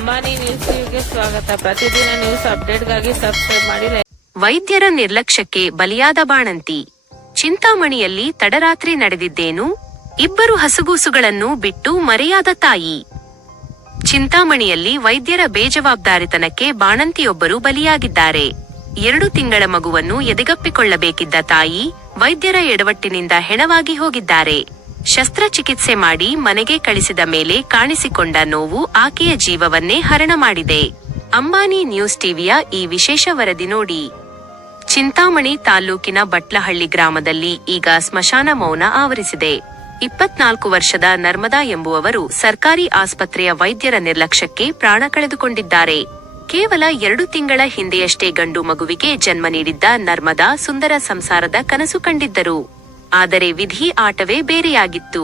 Ambani news ಟಿವಿಗೆ ಸ್ವಾಗತ. ಪ್ರತಿದಿನ ನ್ಯೂಸ್ ಅಪ್ಡೇಟ್ಗಾಗಿ ಸಬ್ಸ್ಕ್ರೈಬ್ ಮಾಡಿ. ವೈದ್ಯರ ನಿರ್ಲಕ್ಷ್ಯಕ್ಕೆ ಬಲಿಯಾದ ಬಾಣಂತಿ. ಚಿಂತಾಮಣಿಯಲ್ಲಿ ತಡರಾತ್ರಿ ನಡೆದಿದ್ದೇನು? ಇಬ್ಬರು ಹಸುಗೂಸುಗಳನ್ನು ಬಿಟ್ಟು ಮರೆಯಾದ ತಾಯಿ. ಚಿಂತಾಮಣಿಯಲ್ಲಿ ವೈದ್ಯರ ಬೇಜವಾಬ್ದಾರಿತನಕ್ಕೆ ಬಾಣಂತಿಯೊಬ್ಬರು ಬಲಿಯಾಗಿದ್ದಾರೆ. 2 ತಿಂಗಳ ಮಗುವನ್ನು ಎದೆಗಪ್ಪಿಕೊಳ್ಳಬೇಕಿದ್ದ ತಾಯಿ ವೈದ್ಯರ ಎಡವಟ್ಟಿನಿಂದ ಹೆಣವಾಗಿ ಹೋಗಿದ್ದಾರೆ. ಶಸ್ತ್ರಚಿಕಿತ್ಸೆ ಮಾಡಿ ಮನೆಗೆ ಕಳಿಸಿದ ಮೇಲೆ ಕಾಣಿಸಿಕೊಂಡ ನೋವು ಆಕೆಯ ಜೀವವನ್ನೇ ಹರಣ ಮಾಡಿದೆ. ಅಂಬಾನಿ ನ್ಯೂಸ್ ಟಿವಿಯ ಈ ವಿಶೇಷ ವರದಿ ನೋಡಿ. ಚಿಂತಾಮಣಿ ತಾಲೂಕಿನ ಬಟ್ಲಹಳ್ಳಿ ಗ್ರಾಮದಲ್ಲಿ ಈಗ ಸ್ಮಶಾನ ಮೌನ ಆವರಿಸಿದೆ. 24 ವರ್ಷದ ನರ್ಮದಾ ಎಂಬುವವರು ಸರ್ಕಾರಿ ಆಸ್ಪತ್ರೆಯ ವೈದ್ಯರ ನಿರ್ಲಕ್ಷ್ಯಕ್ಕೆ ಪ್ರಾಣ ಕಳೆದುಕೊಂಡಿದ್ದಾರೆ. ಕೇವಲ 2 ತಿಂಗಳ ಹಿಂದೆಯಷ್ಟೇ ಗಂಡು ಮಗುವಿಗೆ ಜನ್ಮ ನೀಡಿದ್ದ ನರ್ಮದಾ ಸುಂದರ ಸಂಸಾರದ ಕನಸು ಕಂಡಿದ್ದರು. ಆದರೆ ವಿಧಿ ಆಟವೇ ಬೇರೆಯಾಗಿತ್ತು.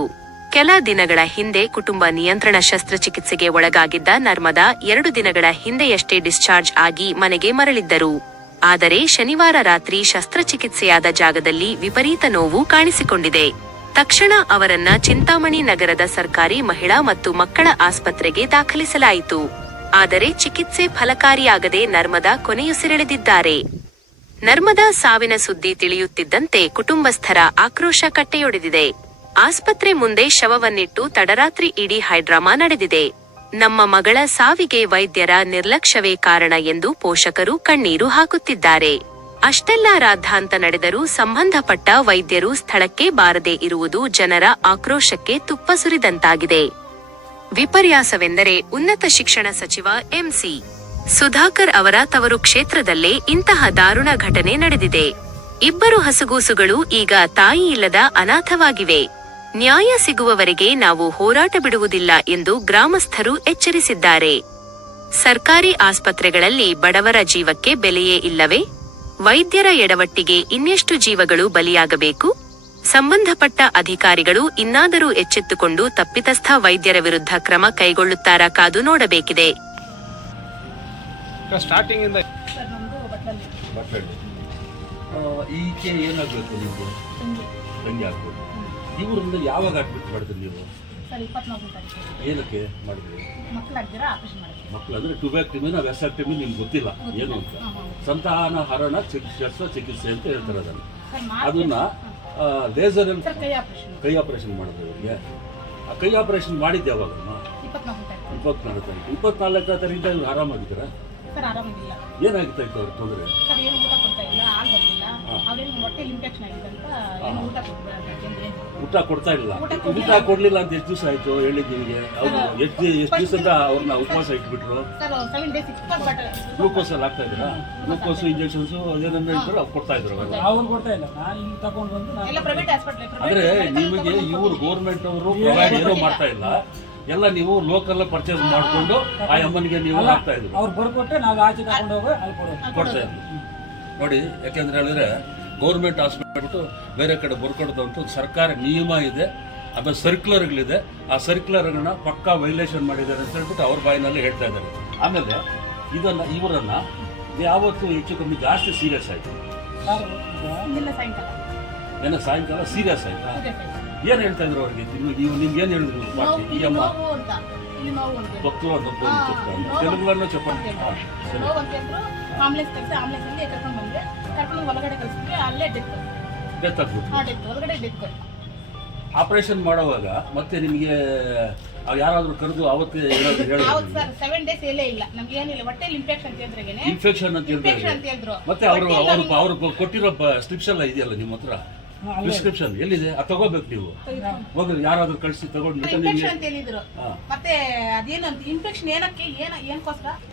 ಕೆಲ ದಿನಗಳ ಹಿಂದೆ ಕುಟುಂಬ ನಿಯಂತ್ರಣ ಶಸ್ತ್ರಚಿಕಿತ್ಸೆಗೆ ಒಳಗಾಗಿದ್ದ ನರ್ಮದಾ 2 ದಿನಗಳ ಹಿಂದೆಯಷ್ಟೇ ಡಿಸ್ಚಾರ್ಜ್ ಆಗಿ ಮನೆಗೆ ಮರಳಿದ್ದರು. ಆದರೆ ಶನಿವಾರ ರಾತ್ರಿ ಶಸ್ತ್ರಚಿಕಿತ್ಸೆಯಾದ ಜಾಗದಲ್ಲಿ ವಿಪರೀತ ನೋವು ಕಾಣಿಸಿಕೊಂಡಿದೆ. ತಕ್ಷಣ ಅವರನ್ನ ಚಿಂತಾಮಣಿ ನಗರದ ಸರ್ಕಾರಿ ಮಹಿಳಾ ಮತ್ತು ಮಕ್ಕಳ ಆಸ್ಪತ್ರೆಗೆ ದಾಖಲಿಸಲಾಯಿತು. ಆದರೆ ಚಿಕಿತ್ಸೆ ಫಲಕಾರಿಯಾಗದೆ ನರ್ಮದಾ ಕೊನೆಯುಸಿರೆಳೆದಿದ್ದಾರೆ. ನರ್ಮದಾ ಸಾವಿನ ಸುದ್ದಿ ತಿಳಿಯುತ್ತಿದ್ದಂತೆ ಕುಟುಂಬಸ್ಥರ ಆಕ್ರೋಶ ಕಟ್ಟೆಯೊಡೆದಿದೆ. ಆಸ್ಪತ್ರೆ ಮುಂದೆ ಶವವನ್ನಿಟ್ಟು ತಡರಾತ್ರಿ ಇಡೀ ಹೈಡ್ರಾಮಾ ನಡೆದಿದೆ. ನಮ್ಮ ಮಗಳ ಸಾವಿಗೆ ವೈದ್ಯರ ನಿರ್ಲಕ್ಷ್ಯವೇ ಕಾರಣ ಎಂದು ಪೋಷಕರು ಕಣ್ಣೀರು ಹಾಕುತ್ತಿದ್ದಾರೆ. ಅಷ್ಟೆಲ್ಲ ರಾದ್ಧಾಂತ ನಡೆದರೂ ಸಂಬಂಧಪಟ್ಟ ವೈದ್ಯರು ಸ್ಥಳಕ್ಕೆ ಬಾರದೇ ಇರುವುದು ಜನರ ಆಕ್ರೋಶಕ್ಕೆ ತುಪ್ಪ ಸುರಿದಂತಾಗಿದೆ. ವಿಪರ್ಯಾಸವೆಂದರೆ ಉನ್ನತ ಶಿಕ್ಷಣ ಸಚಿವ ಎಂಸಿ ಸುಧಾಕರ್ ಅವರ ತವರು ಕ್ಷೇತ್ರದಲ್ಲೇ ಇಂತಹ ದಾರುಣ ಘಟನೆ ನಡೆದಿದೆ. 2 ಹಸುಗೂಸುಗಳು ಈಗ ತಾಯಿ ಇಲ್ಲದ ಅನಾಥವಾಗಿವೆ. ನ್ಯಾಯ ಸಿಗುವವರೆಗೆ ನಾವು ಹೋರಾಟ ಬಿಡುವುದಿಲ್ಲ ಎಂದು ಗ್ರಾಮಸ್ಥರು ಎಚ್ಚರಿಸಿದ್ದಾರೆ. ಸರ್ಕಾರಿ ಆಸ್ಪತ್ರೆಗಳಲ್ಲಿ ಬಡವರ ಜೀವಕ್ಕೆ ಬೆಲೆಯೇ ಇಲ್ಲವೇ? ವೈದ್ಯರ ಎಡವಟ್ಟಿಗೆ ಇನ್ನೆಷ್ಟು ಜೀವಗಳು ಬಲಿಯಾಗಬೇಕು? ಸಂಬಂಧಪಟ್ಟ ಅಧಿಕಾರಿಗಳು ಇನ್ನಾದರೂ ಎಚ್ಚೆತ್ತುಕೊಂಡು ತಪ್ಪಿತಸ್ಥ ವೈದ್ಯರ ವಿರುದ್ಧ ಕ್ರಮ ಕೈಗೊಳ್ಳುತ್ತಾರಾ ಕಾದು ನೋಡಬೇಕಿದೆ. ಸ್ಟಾರ್ಟಿಂಗ್ ಇಂದ ಈಚೆ ಏನಾಗಬೇಕು ನಿಮಗೆ ತಂಗಿ ಆಗ್ಬೋದು. ಇವ್ರಿಂದ ಯಾವಾಗ ಅಡ್ಮಿಟ್ ಮಾಡಿದ್ರಿ ನೀವು? ಏನಕ್ಕೆ ಮಾಡಿದ್ರಿ? ಮಕ್ಕಳು ಅಂದ್ರೆ ಟ್ಯೂಬ್ಯಾಕ್ಟಮಿ ವೆಸಾಕ್ಟಮಿ ನಿಮ್ಗೆ ಗೊತ್ತಿಲ್ಲ ಏನು ಅಂತ. ಸಂತಾನ ಹರಣ ಶಸ್ತ್ರಚಿಕಿತ್ಸೆ ಅಂತ ಹೇಳ್ತಾರೆ ಅದನ್ನ ಲೇಸರ್ ಕೈ ಆಪರೇಷನ್ ಮಾಡಿದ್ರು ಇವರಿಗೆ. ಆ ಕೈ ಆಪರೇಷನ್ ಮಾಡಿದ್ದೆ ಯಾವಾಗ? 24 ತಾರೀಕಿಂದ ಇವ್ರು ಆರಾಮಾಗಿದ್ದೀರಾ? ಏನಾಗಿತ್ತು ಅವ್ರ ತೊಂದರೆ? ಊಟ ಕೊಡ್ತಾ ಇಲ್ಲ. ಊಟ ಕೊಡ್ಲಿಲ್ಲ ಅಂತ ಎಷ್ಟು ದಿವಸ ಆಯ್ತು ಹೇಳಿದ್ದೀವಿ? ಅವ್ರು ಎಷ್ಟು ದಿವಸದಿಂದ ಅವ್ರನ್ನ ಉಪವಾಸ ಇಟ್ಬಿಟ್ರು? ಗ್ಲೂಕೋಸ್ ಅಲ್ಲಿ ಆಗ್ತಾ ಇದ್ದೀರಾ? ಗ್ಲೂಕೋಸ್ ಇಂಜೆಕ್ಷನ್ಸ್ ಅದೇನನ್ನ ಇದ್ರು ಅವ್ರು ಕೊಡ್ತಾ ಇದ್ರು. ಅಂದ್ರೆ ನಿಮಗೆ ಇವ್ರು ಗೌರ್ಮೆಂಟ್ ಅವರು ಪ್ರೊವೈಡ್ ಏನೋ ಮಾಡ್ತಾ ಇಲ್ಲ, ಎಲ್ಲ ನೀವು ಲೋಕಲ್ ಪರ್ಚೇಸ್ ಮಾಡಿಕೊಂಡು ಆ ಅಮ್ಮನಿಗೆ ನೀವು ಹಾಕ್ತಾ ಇದ್ರು. ಅವ್ರು ಬರ್ಕೊಟ್ಟೆ ನಾವು ಆಚೆ ಕೊಡ್ತಾ ಇದ್ರು ನೋಡಿ. ಯಾಕೆಂದ್ರೆ ಹೇಳಿದ್ರೆ ಗೌರ್ಮೆಂಟ್ ಹಾಸ್ಪಿಟಲ್ ಬೇರೆ ಕಡೆ ಬರ್ಕೊಡೋದಂತೂ ಸರ್ಕಾರ ನಿಯಮ ಇದೆ, ಆಮೇಲೆ ಸರ್ಕ್ಯುಲರ್ಗಳಿದೆ. ಆ ಸರ್ಕ್ಯುಲರ್ಗಳನ್ನ ಪಕ್ಕಾ ವೈಲೇಷನ್ ಮಾಡಿದ್ದಾರೆ ಅಂತ ಹೇಳ್ಬಿಟ್ಟು ಅವ್ರ ಬಾಯಿನಲ್ಲಿ ಹೇಳ್ತಾ ಇದ್ದಾರೆ. ಆಮೇಲೆ ಇವರನ್ನ ಯಾವತ್ತು ಹೆಚ್ಚು ಕಮ್ಮಿ ಜಾಸ್ತಿ ಸೀರಿಯಸ್ ಆಯ್ತು. ಏನೋ ಸಾಯಂಕಾಲ ಸೀರಿಯಸ್ ಆಯ್ತಾ? ಏನ್ ಹೇಳ್ತಾ ಇದ್ರು ಅವ್ರಿಗೆ? ನಿಮ್ಗೆ ಏನ್ ಹೇಳಿದ್ರು? ತೆಲುಗುವನ್ನು ಚಪಾತಿ ಡೆತ್ ಆಗ್ಬಿಟ್ಟು ಆಪರೇಷನ್ ಮಾಡುವಾಗ ಮತ್ತೆ ನಿಮಗೆ ಯಾರಾದ್ರೂ ಕರೆದು ಅವತ್ತೇ ಇನ್ಫೆಕ್ಷನ್ ಅಂತ ಹೇಳಿದ್ರು. ಮತ್ತೆ ಅವರು ಕೊಟ್ಟಿರೋ ಸ್ಟ್ರಿಪ್ಸ್ ಎಲ್ಲ ಇದೆಯಲ್ಲ ನಿಮ್ಮ ಹತ್ರ? ಪ್ರಿಸ್ಕ್ರಿಪ್ಷನ್ ಎಲ್ಲಿದೆ? ಅದು ತಗೋಬೇಕು ನೀವು. ಹೋಗಿ ಯಾರಾದ್ರೂ ಕಳಿಸಿ ತಗೊಂಡು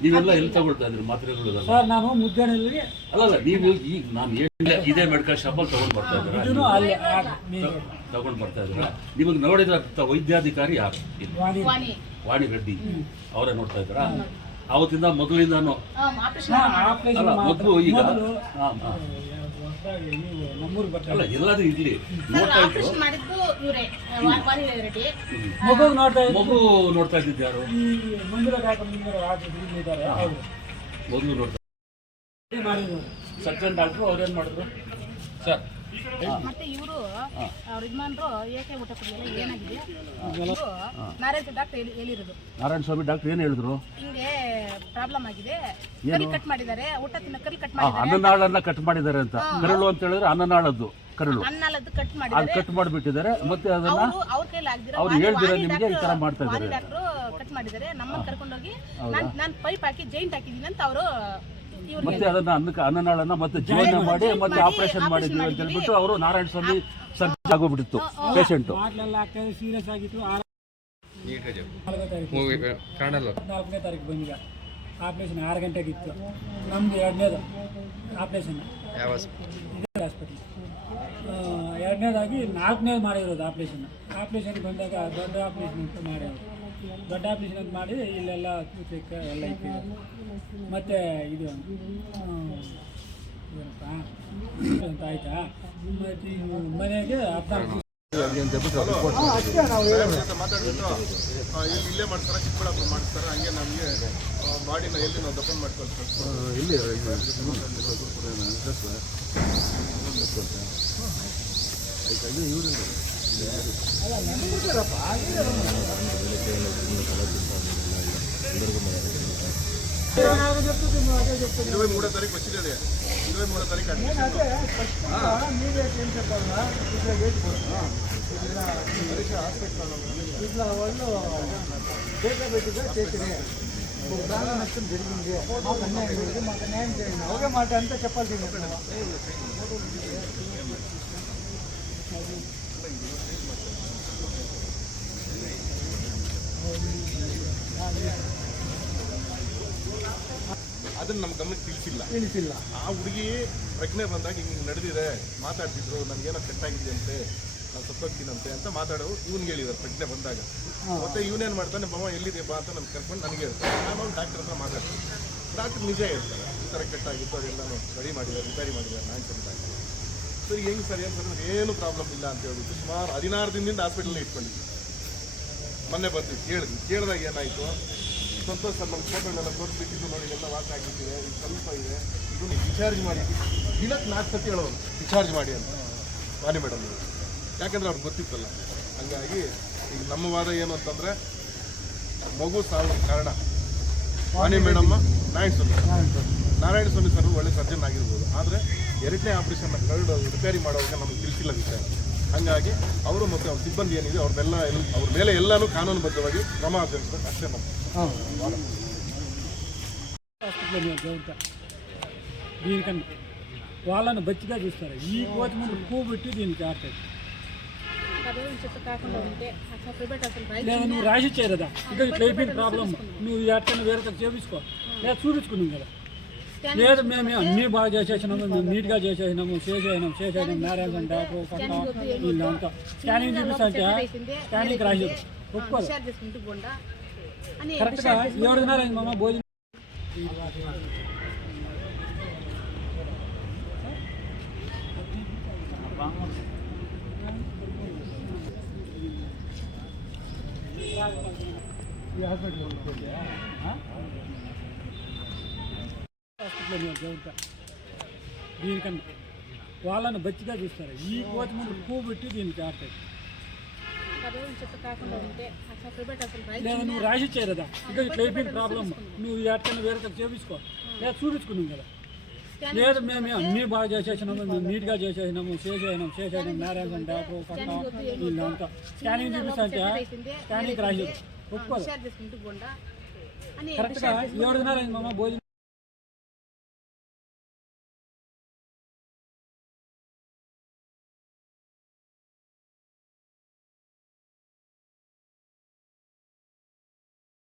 ನೀವೆಲ್ಲ ಎಲ್ಲಿ ತಗೊಳ್ತಾ ಇದ್ರಿ ಮಾತ್ರೆಗಳು? ನಾನು ಮುದ್ದೆನಲ್ಲಿ ಅಲ್ಲಲ್ಲ, ನೀವು ಈಗ ನಾನು ಇದೇ ಮೆಡಿಕಲ್ ಶಾಪಲ್ಲಿ ತಗೊಂಡ್ ಬರ್ತಾ ಇದ್ದೀರಾ? ನಿಮಗೆ ನೋಡಿದ ವೈದ್ಯಾಧಿಕಾರಿ ಯಾರು? ವಾಣಿ ರೆಡ್ಡಿ ಅವರೇ ನೋಡ್ತಾ ಇದ್ದೀರಾ? ಅವತ್ತಿಂದ ಮೊದಲಿಂದಾನು ಅಲ್ಲ, ಮೊದಲು ಈಗ ಅಲ್ಲ ಎಲ್ಲಾದ್ರೂ ಇರ್ಲಿ ನೋಡ್ತಾ ಇದ್ರು. ಮಗು ನೋಡ್ತಾ ಇದ್ದಿದ್ದು ಯಾರು? ಮೊದಲು ನೋಡ್ತಾ ಸರ್ಜನ್ ಡಾಕ್ಟ್ರು ಅವ್ರೇನ್ ಮಾಡಿದ್ರು ಸರ್? ಮತ್ತೆ ಇವರು ಅವ್ರ ಯಜಮಾನ್ರು ಏಕೆ ಊಟ ಕೊಡಲಿಲ್ಲ ಏನಾಗಿದೆ ನಾರಾಯಣ ಡಾಕ್ಟರ್ ಹೇಳಿರೋದು. ನಾರಾಯಣ ಸ್ವಾಮಿ ಡಾಕ್ಟರ್ ಏನು ಹೇಳಿದ್ರು? ಹಿಂಗೆ ಪ್ರಾಬ್ಲಮ್ ಆಗಿದೆ, ಕರಿ ಕಟ್ ಮಾಡಿದ್ದಾರೆ, ಊಟ ತಿನ್ನ ಕರಿ ಕಟ್ ಮಾಡಿದ್ದಾರೆ, ಅನ್ನನಾಳನ್ನ ಕಟ್ ಮಾಡಿದ್ದಾರೆ ಅಂತ. ಕರಳು ಅಂತ ಹೇಳಿದ್ರೆ ಅನ್ನನಾಳದ್ದು ಕರಳು, ಅನ್ನಲದ್ದು ಕಟ್ ಅದು ಮಾಡಿದ್ದಾರೆ. ಕಟ್ ಮಾಡಿಬಿಟ್ಟಿದ್ದಾರೆ. ಮತ್ತೆ ಅದನ್ನ ಅವ್ರ ಕೈಲಿ ಆಗ್ದಿರ ಅವ್ರು ಹೇಳ್ದಿರ ನಿಮ್ಗೆ ಈ ತರ ಮಾಡ್ತಾ ಇದ್ದಾರೆ. ಡಾಕ್ಟ್ರು ಕಟ್ ಮಾಡಿದ್ದಾರೆ. ನಮ್ಮನ್ನ ಕರ್ಕೊಂಡೋಗಿ ನಾನು ಪೈಪ್ ಹಾಕಿ ಜೈಂಟ್ ಹಾಕಿದೀನಿ ಅಂತ ಅವರು ಮತ್ತೆ ಅದನ್ನ ಅನ್ನನಾಳನ್ನ ಮತ್ತೆ ಜೀವನ ಮಾಡಿ ಮತ್ತೆ ಆಪರೇಷನ್ ಮಾಡಿದ್ವಿ ಅಂತ ಹೇಳ್ಬಿಟ್ಟು ಅವರು ನಾರಾಯಣ ಸ್ವಾಮಿ ಸರ್ಜರಿ ಆಗೋಗ್ಬಿಟ್ಟಿತ್ತು ಪೇಷಂಟ್. ಮಾಟ್ಲೆಲ್ಲ ಆಗ್ತಾಯಿದೆ, ಸೀರಿಯಸ್ ಆಗಿತ್ತು. 4ನೇ ತಾರೀಕು ಬಂದಿಲ್ಲ. ಆಪ್ರೇಷನ್ 6 ಗಂಟೆಗಿತ್ತು. ನಮ್ದು 2ನೇದು ಆಪ್ರೇಷನ್ ಹಾಸ್ಪಿಟಲ್. 2ನೇದಾಗಿ 4ನೇದು ಮಾಡಿರೋದು ಆಪ್ರೇಷನ್. ಆಪ್ರೇಷನ್ಗೆ ಬಂದಾಗ ದೊಡ್ಡ ಆಪ್ರೇಷನ್ ಅಂತ ಮಾಡಿರೋದು. ದೊಡ್ಡ ಆಪ್ರೇಷನ್ ಅಂತ ಮಾಡಿ ಇಲ್ಲೆಲ್ಲ ತೂಕ ಎಲ್ಲ ಇತ್ತು. ಮತ್ತು ಇದು ಏನಪ್ಪ ಅಂತ ಆಯಿತಾ. ಮತ್ತು ಮನೆಗೆ 14 ಅಷ್ಟೇ ನಾವು ಮಾತಾಡ್ಬಿಟ್ಟು ಇಲ್ಲೇ ಮಾಡ್ತಾರೆ, ಚಿಕ್ಕಬಳ್ಳಾಪುರ ಮಾಡ್ತಾರೆ. ಹಂಗೆ ನಮಗೆ ಬಾಡಿನ ಎಲ್ಲಿ ನಾವು ದಫನ್ ಮಾಡ್ಕೊಳ್ತೀವಿ. ಇಲ್ಲಿ ఇరవై 23వ తారీఖు వచ్చినదే. 23వ తారీఖు ఇట్లా వాళ్ళు డేటా పెట్టిగా చేసిరే ప్రాణ నష్టం జరిగింది, మాకు అన్యాయం జరిగింది, మాకు న్యాయం చేయండి. ఒకే మాట అంతా చెప్పాలి. ಅದನ್ನ ನಮ್ಮ ಗಮನಕ್ಕೆ ತಿಳಿಸಿಲ್ಲ. ಆ ಹುಡುಗಿ ಪ್ರಜ್ಞೆ ಬಂದಾಗ ಹಿಂಗೆ ನಡೆದಿದೆ, ಮಾತಾಡ್ತಿದ್ರು, ನನಗೇನೋ ಕಟ್ಟಾಗಿದೆ ಅಂತೆ, ನಾನು ಸತ್ತೋಗ್ತೀನಂತೆ ಅಂತ ಮಾತಾಡೋರು ಇವ್ನಿಗೆ ಹೇಳಿದ್ದಾರೆ ಪ್ರಜ್ಞೆ ಬಂದಾಗ. ಮತ್ತೆ ಇವನೇನು ಮಾಡ್ತಾನೆ, ಮಾವ ಎಲ್ಲಿದೆ ಬಾ ಅಂತ ನಾನು ಕರ್ಕೊಂಡು ನನಗೆ ಹೇಳ್ತಾರೆ. ನಾನು ಡಾಕ್ಟರ್ ಹತ್ರ ಮಾತಾಡ್ತೀನಿ. ಡಾಕ್ಟರ್ ನಿಜ ಹೇಳ್ತಾರೆ, ಈ ಥರ ಕಟ್ಟಾಗಿತ್ತು, ಅದೆಲ್ಲನೂ ರೆಡಿ ಮಾಡಿದ್ದಾರೆ, ರಿಪೇರಿ ಮಾಡಿದ್ದಾರೆ. ನಾನು ಡಾಕ್ಟರ್ ಸರಿ ಹೆಂಗೆ ಸರಿ ಅಂತ ಏನು ಪ್ರಾಬ್ಲಮ್ ಇಲ್ಲ ಅಂತ ಹೇಳ್ಬಿಟ್ಟು ಸುಮಾರು 16 ದಿನದಿಂದ ಹಾಸ್ಪಿಟಲ್ನ ಇಟ್ಕೊಂಡಿದ್ವಿ. ಮೊನ್ನೆ ಬಂದಿದ್ದು ಕೇಳಿದಾಗ ಏನಾಯಿತು, ಸಂತೋಷ್ ಸರ್ ನಮ್ಮ ಫೋಟೋಗಳೆಲ್ಲ ತೋರಿಸ್ಬಿಟ್ಟಿದ್ದು, ನೋಡಿ ಎಲ್ಲ ವಾಸ ಆಗಿಬಿಟ್ಟಿದೆ, ಇದು ಸ್ವಲ್ಪ ಇದೆ, ಇದು ನೀವು ಡಿಸ್ಚಾರ್ಜ್ ಮಾಡಿ, ದಿನಕ್ಕೆ 4 ಸತಿ ಹೇಳೋರು ಡಿಸ್ಚಾರ್ಜ್ ಮಾಡಿ ಅಂತ ವಾಣಿ ಮೇಡಮ್. ಯಾಕಂದರೆ ಅವ್ರಿಗೆ ಗೊತ್ತಿತ್ತಲ್ಲ. ಹಂಗಾಗಿ ಈಗ ನಮ್ಮ ವಾದ ಏನು ಅಂತಂದರೆ, ಮಗು ಸಾವಿನ ಕಾರಣ ವಾಣಿ ಮೇಡಮ್ಮ, ನಾರಾಯಣ ಸ್ವಾಮಿ ಸರ್ ಒಳ್ಳೆ ಸರ್ಜನ್ ಆಗಿರ್ಬೋದು, ಆದರೆ 2ನೇ ಆಪರೇಷನ್ನ ಕರಡು ರಿಪೇರಿ ಮಾಡೋವಾಗ ನಮಗೆ ತಿಳಿಸಿಲ್ಲ ವಿಷಯ. ಹಾಗಾಗಿ ಅವರು ಮತ್ತು ಅವ್ರ ಸಿಬ್ಬಂದಿ ಏನಿದೆ ಅವ್ರನ್ನೆಲ್ಲ ಅವ್ರ ಮೇಲೆ ಎಲ್ಲನೂ ಕಾನೂನುಬದ್ಧವಾಗಿ ಕ್ರಮ ಆಚರಿಸ್ಬೇಕು ಅಷ್ಟೇ. ನಮ್ಮ దీనికన్నా వాళ్ళని బచ్చిగా చూస్తారు. ఈ కోతి ముందు కూబెట్టి దీనికి ఆడతాయి. లేదా నువ్వు రాసిచ్చాయి కదా, ఇక ఇట్లా అయిపోయింది ప్రాబ్లం, నువ్వు ఎట్టని వేరే చేపించుకో, లేదా చూపించుకున్నాం కదా. లేదు మేము అన్నీ బాగా చేసేసినాము, మేము నీట్గా చేసేసినాము, చేసేసినాం నారాయణ డాక్టర్ పక్క వీళ్ళంతా స్కానింగ్ చూపిస్తా స్కానింగ్ రాసేది ఒప్పుకోదు. కరెక్ట్గా 7 దినాలు అయింది మామ భోజనం. ఈ హాస్పిటల్ దేవుతా దీనికన్నా వాళ్ళని బచ్చిగా చూస్తారు. ఈ కోతి ముందు కూబెట్టి దీనికి ఆడతాయి. లేదా నువ్వు రాసిచ్చాయి కదా, ఇక ఇట్లా అయిపోయింది ప్రాబ్లం, నువ్వు ఎట్టని వేరే చేపించుకో, లేదా చూపించుకున్నాం కదా. లేదు మేము అన్నీ బాగా చేసేసినాము, మేము నీట్గా చేసేసినాము, చేసేసినాం నారాయణ డాక్టర్ పక్క వీళ్ళంతా స్కానింగ్ చూపిస్తా స్కానింగ్ రాసేది ఒప్పుకోదు. కరెక్ట్గా 7 దినాలు అయింది మామ భోజనం.